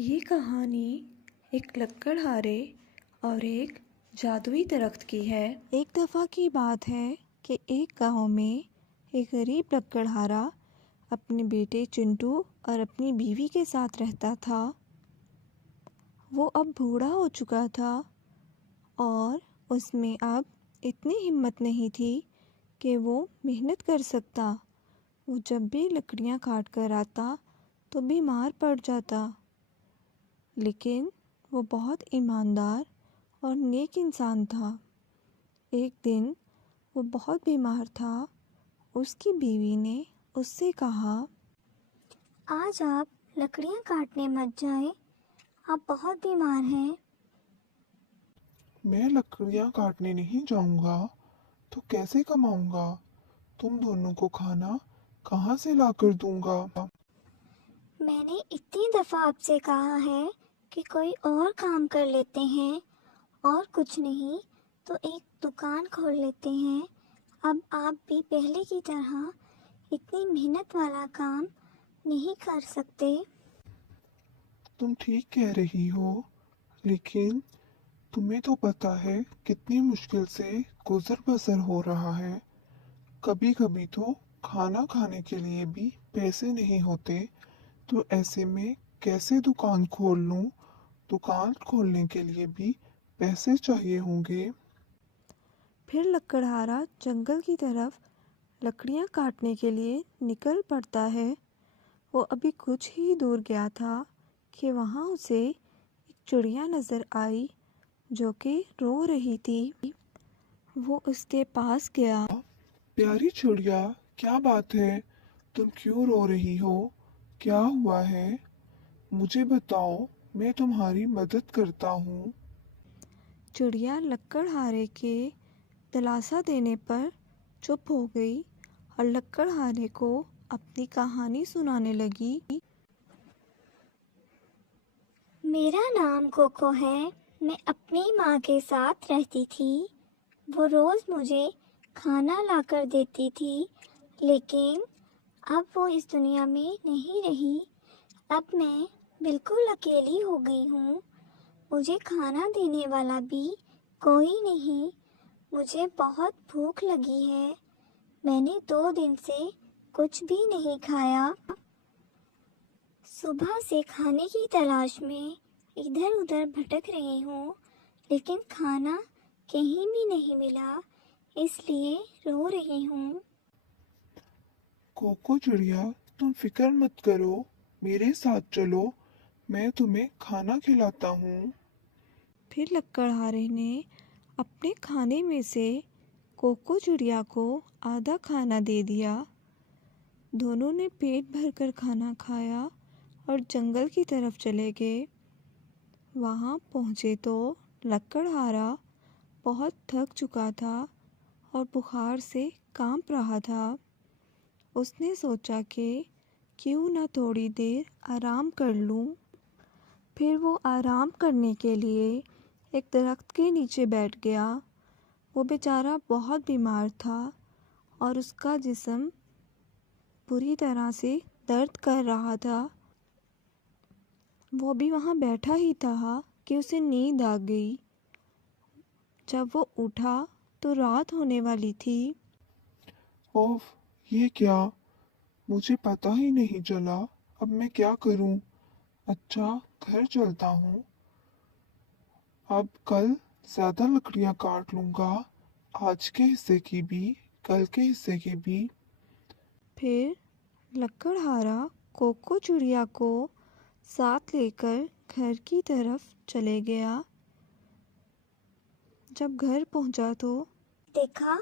ये कहानी एक लकड़हारे और एक जादुई दरख्त की है। एक दफ़ा की बात है कि एक गांव में एक गरीब लकड़हारा अपने बेटे चिंटू और अपनी बीवी के साथ रहता था। वो अब बूढ़ा हो चुका था और उसमें अब इतनी हिम्मत नहीं थी कि वो मेहनत कर सकता। वो जब भी लकड़ियाँ काट कर आता तो बीमार पड़ जाता, लेकिन वो बहुत ईमानदार और नेक इंसान था। एक दिन वो बहुत बीमार था। उसकी बीवी ने उससे कहा, आज आप लकड़ियाँ काटने मत जाएं, आप बहुत बीमार हैं। मैं लकड़ियाँ काटने नहीं जाऊंगा तो कैसे कमाऊंगा? तुम दोनों को खाना कहाँ से लाकर दूंगा? मैंने इतनी दफ़ा आपसे कहा है कि कोई और काम कर लेते हैं और कुछ नहीं तो एक दुकान खोल लेते हैं। अब आप भी पहले की तरह इतनी मेहनत वाला काम नहीं कर सकते। तुम ठीक कह रही हो, लेकिन तुम्हें तो पता है कितनी मुश्किल से गुजर बसर हो रहा है। कभी कभी तो खाना खाने के लिए भी पैसे नहीं होते, तो ऐसे में कैसे दुकान खोल लूं? दुकान खोलने के लिए भी पैसे चाहिए होंगे। फिर लकड़हारा जंगल की तरफ लकड़ियाँ काटने के लिए निकल पड़ता है। वो अभी कुछ ही दूर गया था कि वहाँ उसे एक चिड़िया नज़र आई जो कि रो रही थी। वो उसके पास गया। प्यारी चिड़िया, क्या बात है? तुम क्यों रो रही हो? क्या हुआ है? मुझे बताओ, मैं तुम्हारी मदद करता हूँ। चिड़िया लकड़हारे के दिलासा देने पर चुप हो गई और लकड़हारे को अपनी कहानी सुनाने लगी। मेरा नाम कोको है। मैं अपनी माँ के साथ रहती थी। वो रोज़ मुझे खाना लाकर देती थी, लेकिन अब वो इस दुनिया में नहीं रही। अब मैं बिल्कुल अकेली हो गई हूँ। मुझे खाना देने वाला भी कोई नहीं। मुझे बहुत भूख लगी है। मैंने 2 दिन से कुछ भी नहीं खाया। सुबह से खाने की तलाश में इधर उधर भटक रही हूँ, लेकिन खाना कहीं भी नहीं मिला, इसलिए रो रही हूँ। कोको चिड़िया, तुम फिक्र मत करो, मेरे साथ चलो, मैं तुम्हें खाना खिलाता हूँ। फिर लकड़हारे ने अपने खाने में से कोको चिड़िया को आधा खाना दे दिया। दोनों ने पेट भरकर खाना खाया और जंगल की तरफ चले गए। वहाँ पहुँचे तो लकड़हारा बहुत थक चुका था और बुखार से कांप रहा था। उसने सोचा कि क्यों ना थोड़ी देर आराम कर लूँ। फिर वो आराम करने के लिए एक दरख्त के नीचे बैठ गया। वो बेचारा बहुत बीमार था और उसका जिस्म बुरी तरह से दर्द कर रहा था। वो भी वहाँ बैठा ही था कि उसे नींद आ गई। जब वो उठा तो रात होने वाली थी। ओफ, ये क्या? मुझे पता ही नहीं चला। अब मैं क्या करूँ? अच्छा, घर चलता हूँ। अब कल ज्यादा लकड़ियाँ काट लूंगा, आज के हिस्से की भी, कल के हिस्से की भी। फिर लकड़हारा कोको चिड़िया को साथ लेकर घर की तरफ चले गया। जब घर पहुंचा तो देखा,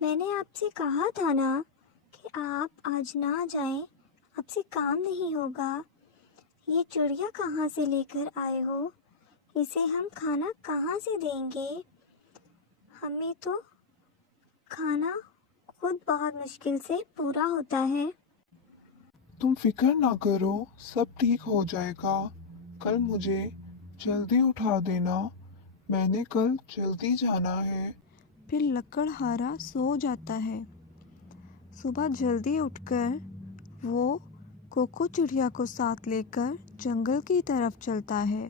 मैंने आपसे कहा था ना कि आप आज ना जाएं, आपसे काम नहीं होगा। ये चिड़िया कहाँ से लेकर आए हो? इसे हम खाना कहाँ से देंगे? हमें तो खाना खुद बहुत मुश्किल से पूरा होता है। तुम फिक्र ना करो, सब ठीक हो जाएगा। कल मुझे जल्दी उठा देना, मैंने कल जल्दी जाना है। फिर लकड़हारा सो जाता है। सुबह जल्दी उठकर वो कोको चिड़िया को साथ लेकर जंगल की तरफ चलता है।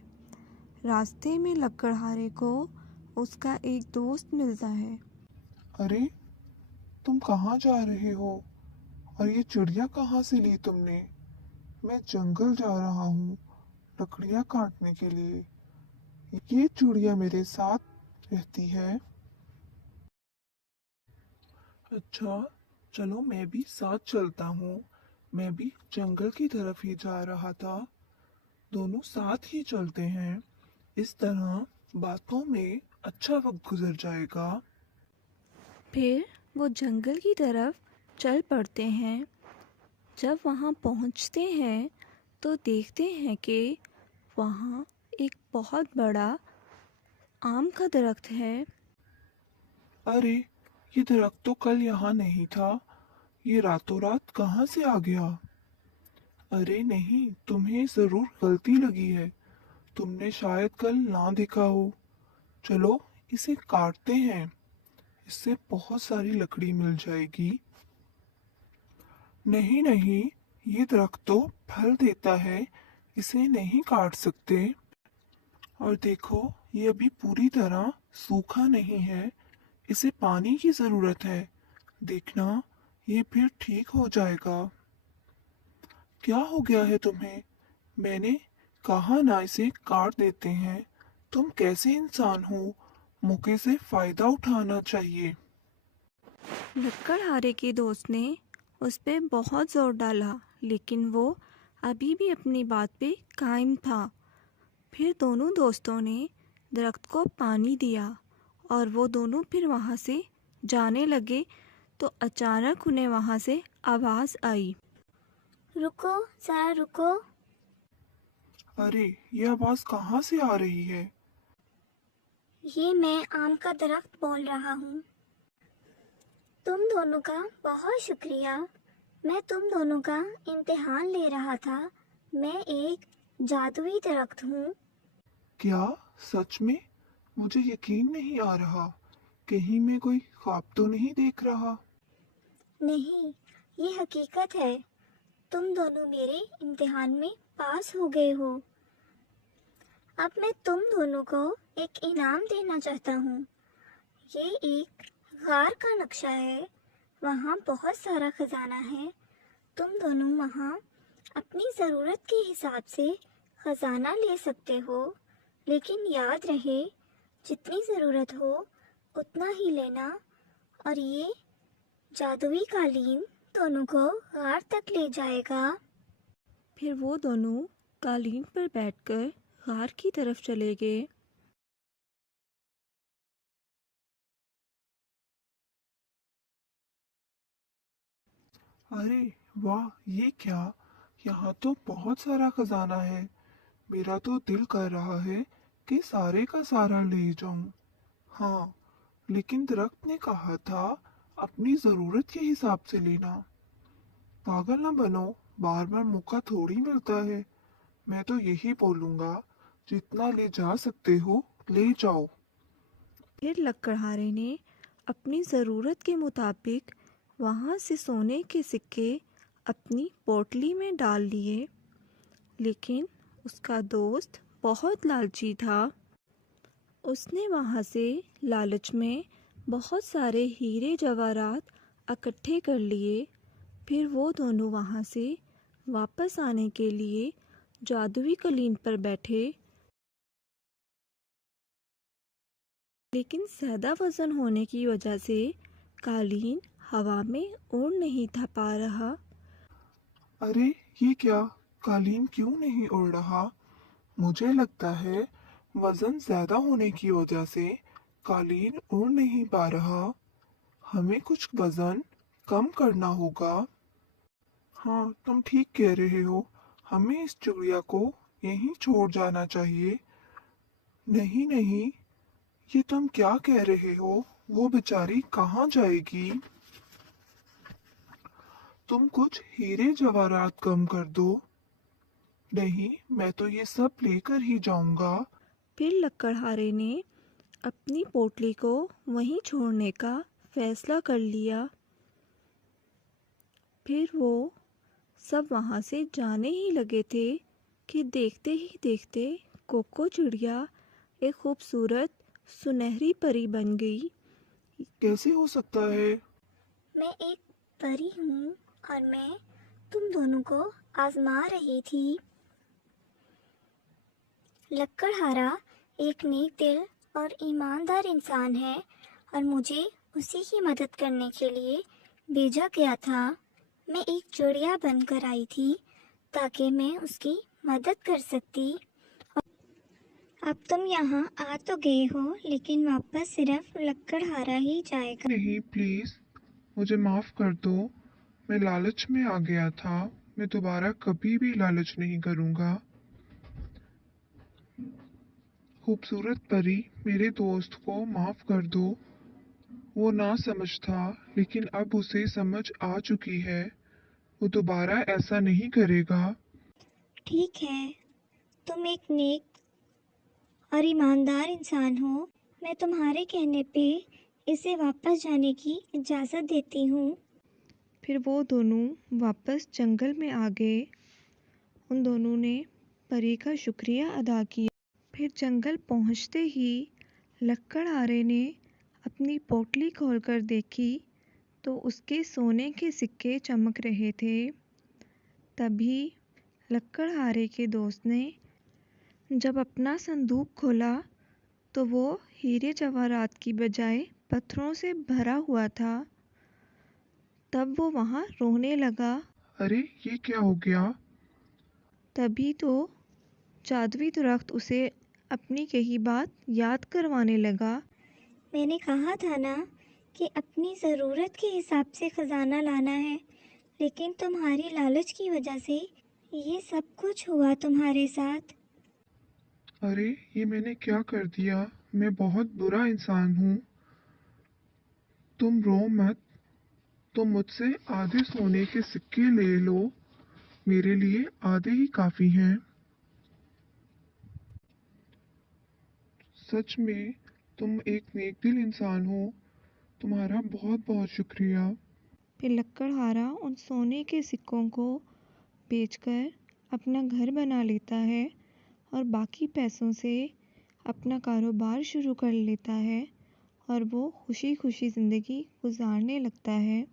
रास्ते में लकड़हारे को उसका एक दोस्त मिलता है। अरे, तुम कहाँ जा रहे हो? और ये चिड़िया कहाँ से ली तुमने? मैं जंगल जा रहा हूँ लकड़ियाँ काटने के लिए। ये चिड़िया मेरे साथ रहती है। अच्छा, चलो मैं भी साथ चलता हूँ। मैं भी जंगल की तरफ ही जा रहा था। दोनों साथ ही चलते हैं। इस तरह बातों में अच्छा वक्त गुजर जाएगा। फिर वो जंगल की तरफ चल पड़ते हैं। जब वहाँ पहुँचते हैं तो देखते हैं कि वहाँ एक बहुत बड़ा आम का दरख्त है। अरे, ये दरख्त तो कल यहाँ नहीं था। ये रातों रात कहाँ से आ गया? अरे नहीं, तुम्हें जरूर गलती लगी है। तुमने शायद कल ना देखा हो। चलो, इसे काटते हैं। इससे बहुत सारी लकड़ी मिल जाएगी। नहीं नहीं, ये दरख्त तो फल देता है। इसे नहीं काट सकते। और देखो, ये अभी पूरी तरह सूखा नहीं है। इसे पानी की जरूरत है। देखना, ये फिर ठीक हो जाएगा। क्या हो गया है तुम्हें? मैंने कहा ना इसे काट देते हैं। तुम कैसे इंसान हो? मौके से फायदा उठाना चाहिए। लकड़हारे के दोस्त ने उस पे बहुत जोर डाला, लेकिन वो अभी भी अपनी बात पे कायम था। फिर दोनों दोस्तों ने दरख्त को पानी दिया और वो दोनों फिर वहाँ से जाने लगे तो अचानक उन्हें वहाँ से आवाज़ आई। रुको, जरा रुको। अरे, ये आवाज कहाँ से आ रही है? ये मैं आम का दरख्त बोल रहा हूँ। तुम दोनों का बहुत शुक्रिया। मैं तुम दोनों का इम्तिहान ले रहा था। मैं एक जादुई दरख्त हूँ। क्या? सच में? मुझे यकीन नहीं आ रहा। कहीं मैं कोई ख्वाब तो नहीं देख रहा? नहीं, ये हकीकत है। तुम दोनों मेरे इम्तिहान में पास हो गए हो। अब मैं तुम दोनों को एक इनाम देना चाहता हूँ। ये एक गार का नक्शा है। वहाँ बहुत सारा खजाना है। तुम दोनों वहाँ अपनी ज़रूरत के हिसाब से खजाना ले सकते हो, लेकिन याद रहे, जितनी ज़रूरत हो उतना ही लेना। और ये जादुई कालीन दोनों को गार तक ले जाएगा। फिर वो दोनों कालीन पर बैठकर गार की तरफ चले गए। अरे वाह, ये क्या! यहाँ तो बहुत सारा खजाना है। मेरा तो दिल कर रहा है कि सारे का सारा ले जाऊं। हाँ, लेकिन दरख्त ने कहा था अपनी जरूरत के हिसाब से लेना। पागल ना बनो, बार बार मौका थोड़ी मिलता है। मैं तो यही बोलूंगा, जितना ले जा सकते हो ले जाओ। फिर लकड़हारे ने अपनी ज़रूरत के मुताबिक वहाँ से सोने के सिक्के अपनी पोटली में डाल लिए, लेकिन उसका दोस्त बहुत लालची था। उसने वहाँ से लालच में बहुत सारे हीरे जवाहरात इकट्ठे कर लिए। फिर वो दोनों वहाँ से वापस आने के लिए जादुई कालीन पर बैठे, लेकिन ज़्यादा वजन होने की वजह से कालीन हवा में उड़ नहीं था पा रहा। अरे, ये क्या! कालीन क्यों नहीं उड़ रहा? मुझे लगता है वजन ज्यादा होने की वजह से कालीन उड़ नहीं पा रहा। हमें कुछ वजन कम करना होगा। हाँ, तुम ठीक कह रहे हो। हमें इस चिड़िया को यहीं छोड़ जाना चाहिए। नहीं नहीं, ये तुम क्या कह रहे हो? वो बेचारी कहाँ जाएगी? तुम कुछ हीरे जवाहरात कम कर दो। नहीं, मैं तो ये सब लेकर ही जाऊंगा। फिर लकड़हारे ने अपनी पोटली को वहीं छोड़ने का फैसला कर लिया। फिर वो सब वहाँ से जाने ही लगे थे कि देखते ही देखते कोको चिड़िया एक खूबसूरत सुनहरी परी बन गई। कैसे हो सकता है? मैं एक परी हूँ और मैं तुम दोनों को आजमा रही थी। लकड़हारा एक नेक दिल और ईमानदार इंसान है और मुझे उसी की मदद करने के लिए भेजा गया था। मैं एक चिड़िया बनकर आई थी ताकि मैं उसकी मदद कर सकती। अब तुम यहाँ आ तो गए हो, लेकिन वापस सिर्फ लकड़हारा ही जाएगा। नहीं, प्लीज मुझे माफ कर दो। मैं लालच में आ गया था। मैं दोबारा कभी भी लालच नहीं करूंगा। खूबसूरत परी, मेरे दोस्त को माफ कर दो। वो ना समझ था, लेकिन अब उसे समझ आ चुकी है। वो दोबारा ऐसा नहीं करेगा। ठीक है, तुम एक नेक और ईमानदार इंसान हो। मैं तुम्हारे कहने पे इसे वापस जाने की इजाज़त देती हूँ। फिर वो दोनों वापस जंगल में आ गए। उन दोनों ने परी का शुक्रिया अदा किया। फिर जंगल पहुंचते ही लकड़हारे ने अपनी पोटली खोलकर देखी तो उसके सोने के सिक्के चमक रहे थे। तभी लकड़हारे के दोस्त ने जब अपना संदूक खोला तो वो हीरे जवाहरात की बजाय पत्थरों से भरा हुआ था। तब वो वहाँ रोने लगा। अरे, ये क्या हो गया? तभी तो जादुई दरख्त उसे अपनी कही बात याद करवाने लगा। मैंने कहा था ना कि अपनी ज़रूरत के हिसाब से ख़जाना लाना है, लेकिन तुम्हारी लालच की वजह से ये सब कुछ हुआ तुम्हारे साथ। अरे, ये मैंने क्या कर दिया? मैं बहुत बुरा इंसान हूँ। तुम रो मत। तुम मुझसे आधे सोने के सिक्के ले लो। मेरे लिए आधे ही काफी हैं। सच में तुम एक नेकदिल इंसान हो। तुम्हारा बहुत बहुत शुक्रिया। फिर लकड़हारा उन सोने के सिक्कों को बेचकर अपना घर बना लेता है और बाकी पैसों से अपना कारोबार शुरू कर लेता है और वो खुशी खुशी ज़िंदगी गुजारने लगता है।